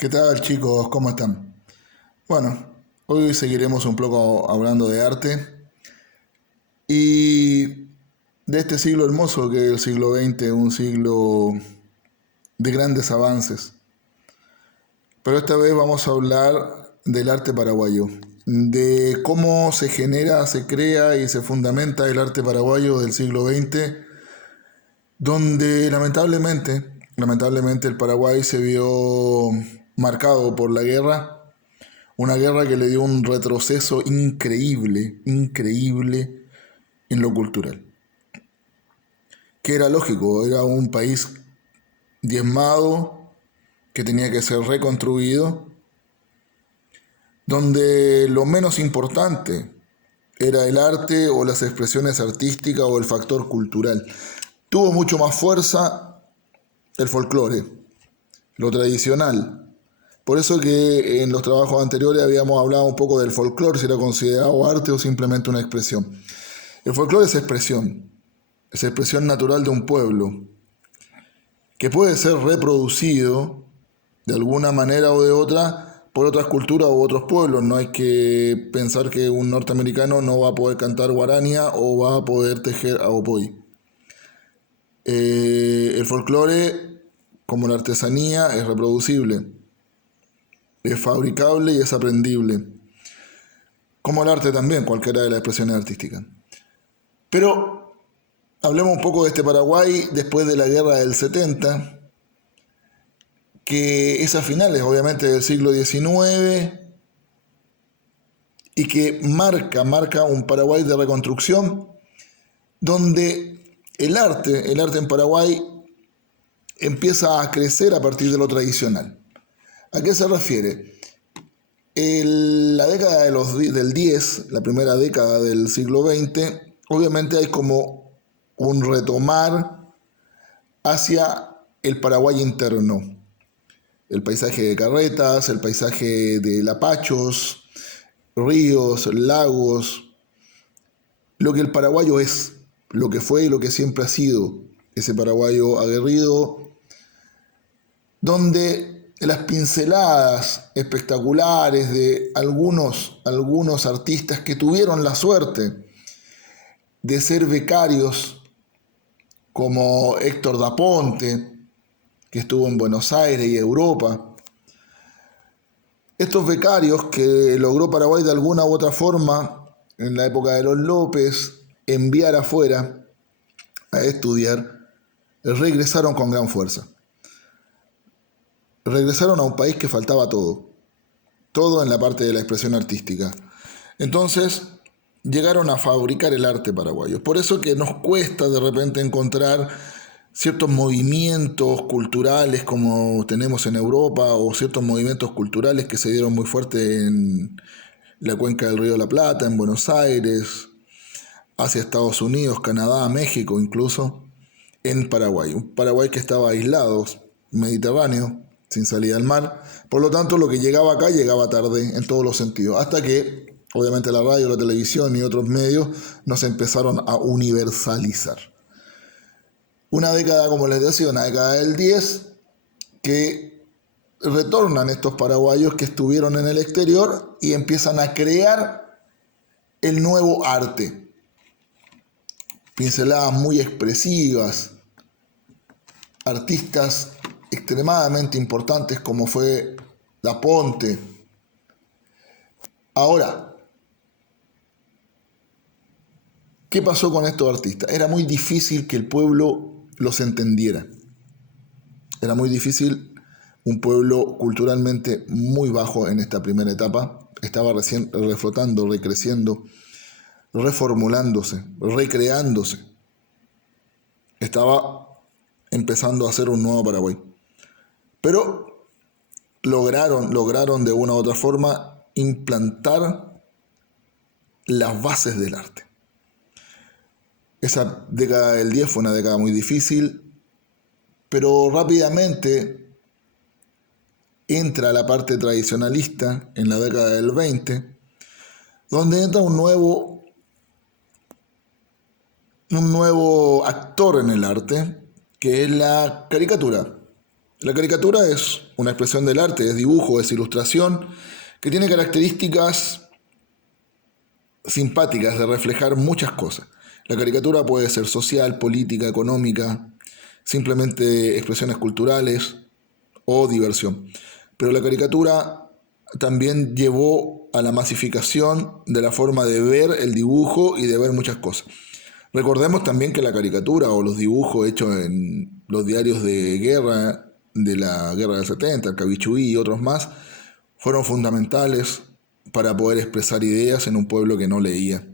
¿Qué tal, chicos? ¿Cómo están? Bueno, hoy seguiremos un poco hablando de arte y de este siglo hermoso que es el siglo XX, un siglo de grandes avances. Pero esta vez vamos a hablar del arte paraguayo, de cómo se genera, se crea y se fundamenta el arte paraguayo del siglo XX, donde lamentablemente el Paraguay se vio marcado por la guerra. Una guerra que le dio un retroceso increíble en lo cultural. Que era lógico, era un país diezmado que tenía que ser reconstruido, donde lo menos importante era el arte o las expresiones artísticas o el factor cultural. Tuvo mucho más fuerza el folclore, lo tradicional. Por eso que en los trabajos anteriores habíamos hablado un poco del folclore, si era considerado arte o simplemente una expresión. El folclore es expresión natural de un pueblo, que puede ser reproducido de alguna manera o de otra por otras culturas u otros pueblos. No hay que pensar que un norteamericano no va a poder cantar guarania o va a poder tejer aopoy. El folclore, como la artesanía, es reproducible, es fabricable y es aprendible. Como el arte también, cualquiera de las expresiones artísticas. Pero hablemos un poco de este Paraguay después de la guerra del 70, que es a finales obviamente del siglo XIX y que marca un Paraguay de reconstrucción donde el arte en Paraguay empieza a crecer a partir de lo tradicional. ¿A qué se refiere? La década del 10, la primera década del siglo XX, obviamente hay como un retomar hacia el Paraguay interno. El paisaje de carretas, el paisaje de lapachos, ríos, lagos, lo que el paraguayo es, lo que fue y lo que siempre ha sido, ese paraguayo aguerrido, donde las pinceladas espectaculares de algunos artistas que tuvieron la suerte de ser becarios, como Héctor Daponte, que estuvo en Buenos Aires y Europa. Estos becarios que logró Paraguay de alguna u otra forma, en la época de los López, enviar afuera a estudiar, regresaron con gran fuerza. Regresaron a un país que faltaba todo en la parte de la expresión artística. Entonces, llegaron a fabricar el arte paraguayo. Por eso que nos cuesta de repente encontrar ciertos movimientos culturales como tenemos en Europa o ciertos movimientos culturales que se dieron muy fuerte en la cuenca del Río de la Plata, en Buenos Aires, hacia Estados Unidos, Canadá, México incluso, en Paraguay. Un Paraguay que estaba aislado, mediterráneo, sin salida al mar. Por lo tanto, lo que llegaba acá llegaba tarde en todos los sentidos, hasta que obviamente la radio, la televisión y otros medios nos empezaron a universalizar. Una década, como les decía, una década del 10, que retornan estos paraguayos que estuvieron en el exterior y empiezan a crear el nuevo arte. Pinceladas muy expresivas, artistas extremadamente importantes como fue Daponte. Ahora, ¿qué pasó con estos artistas? Era muy difícil que el pueblo los entendiera. Era muy difícil, un pueblo culturalmente muy bajo en esta primera etapa. Estaba recién reflotando, recreciendo, reformulándose, recreándose. Estaba empezando a hacer un nuevo Paraguay. Pero lograron de una u otra forma implantar las bases del arte. Esa década del 10 fue una década muy difícil, pero rápidamente entra la parte tradicionalista en la década del 20, donde entra un nuevo actor en el arte, que es la caricatura. La caricatura es una expresión del arte, es dibujo, es ilustración, que tiene características simpáticas de reflejar muchas cosas. La caricatura puede ser social, política, económica, simplemente expresiones culturales o diversión. Pero la caricatura también llevó a la masificación de la forma de ver el dibujo y de ver muchas cosas. Recordemos también que la caricatura o los dibujos hechos en los diarios de guerra, de la guerra del 70, el Cabichuí y otros más, fueron fundamentales para poder expresar ideas en un pueblo que no leía.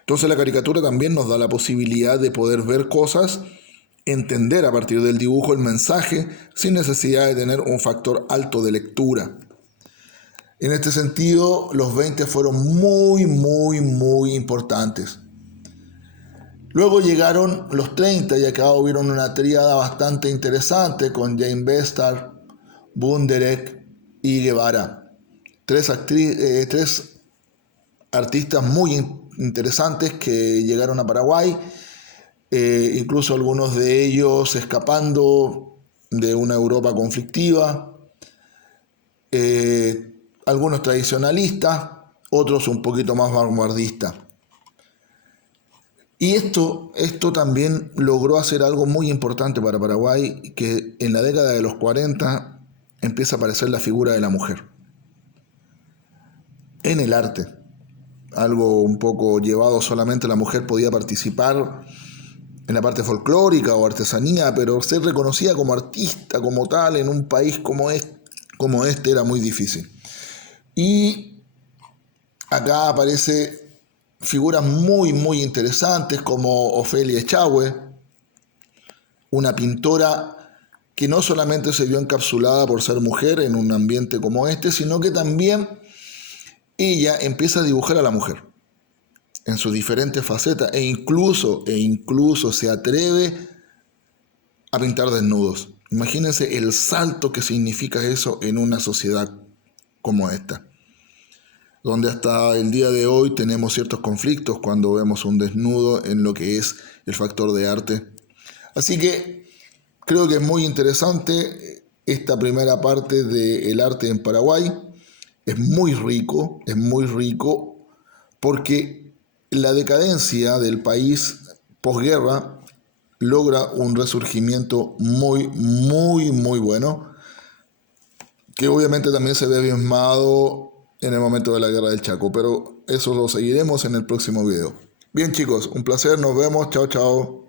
Entonces la caricatura también nos da la posibilidad de poder ver cosas, entender a partir del dibujo el mensaje sin necesidad de tener un factor alto de lectura. En este sentido, los 20 fueron muy importantes. Luego llegaron los 30 y acá hubieron una tríada bastante interesante con Jane Bestar, Bunderek y Guevara. Tres artistas muy interesantes que llegaron a Paraguay, incluso algunos de ellos escapando de una Europa conflictiva, algunos tradicionalistas, otros un poquito más vanguardistas. Y esto también logró hacer algo muy importante para Paraguay, que en la década de los 40 empieza a aparecer la figura de la mujer en el arte. Algo un poco llevado solamente, la mujer podía participar en la parte folclórica o artesanía, pero ser reconocida como artista, como tal, en un país como este era muy difícil. Y acá aparece figuras muy interesantes como Ofelia Echagüe, una pintora que no solamente se vio encapsulada por ser mujer en un ambiente como este, sino que también ella empieza a dibujar a la mujer en sus diferentes facetas e incluso se atreve a pintar desnudos. Imagínense el salto que significa eso en una sociedad como esta, donde hasta el día de hoy tenemos ciertos conflictos cuando vemos un desnudo en lo que es el factor de arte. Así que creo que es muy interesante esta primera parte del arte en Paraguay. Es muy rico porque la decadencia del país posguerra logra un resurgimiento muy bueno, que obviamente también se ve diezmado en el momento de la guerra del Chaco, pero eso lo seguiremos en el próximo video. Bien chicos, un placer, nos vemos, chao.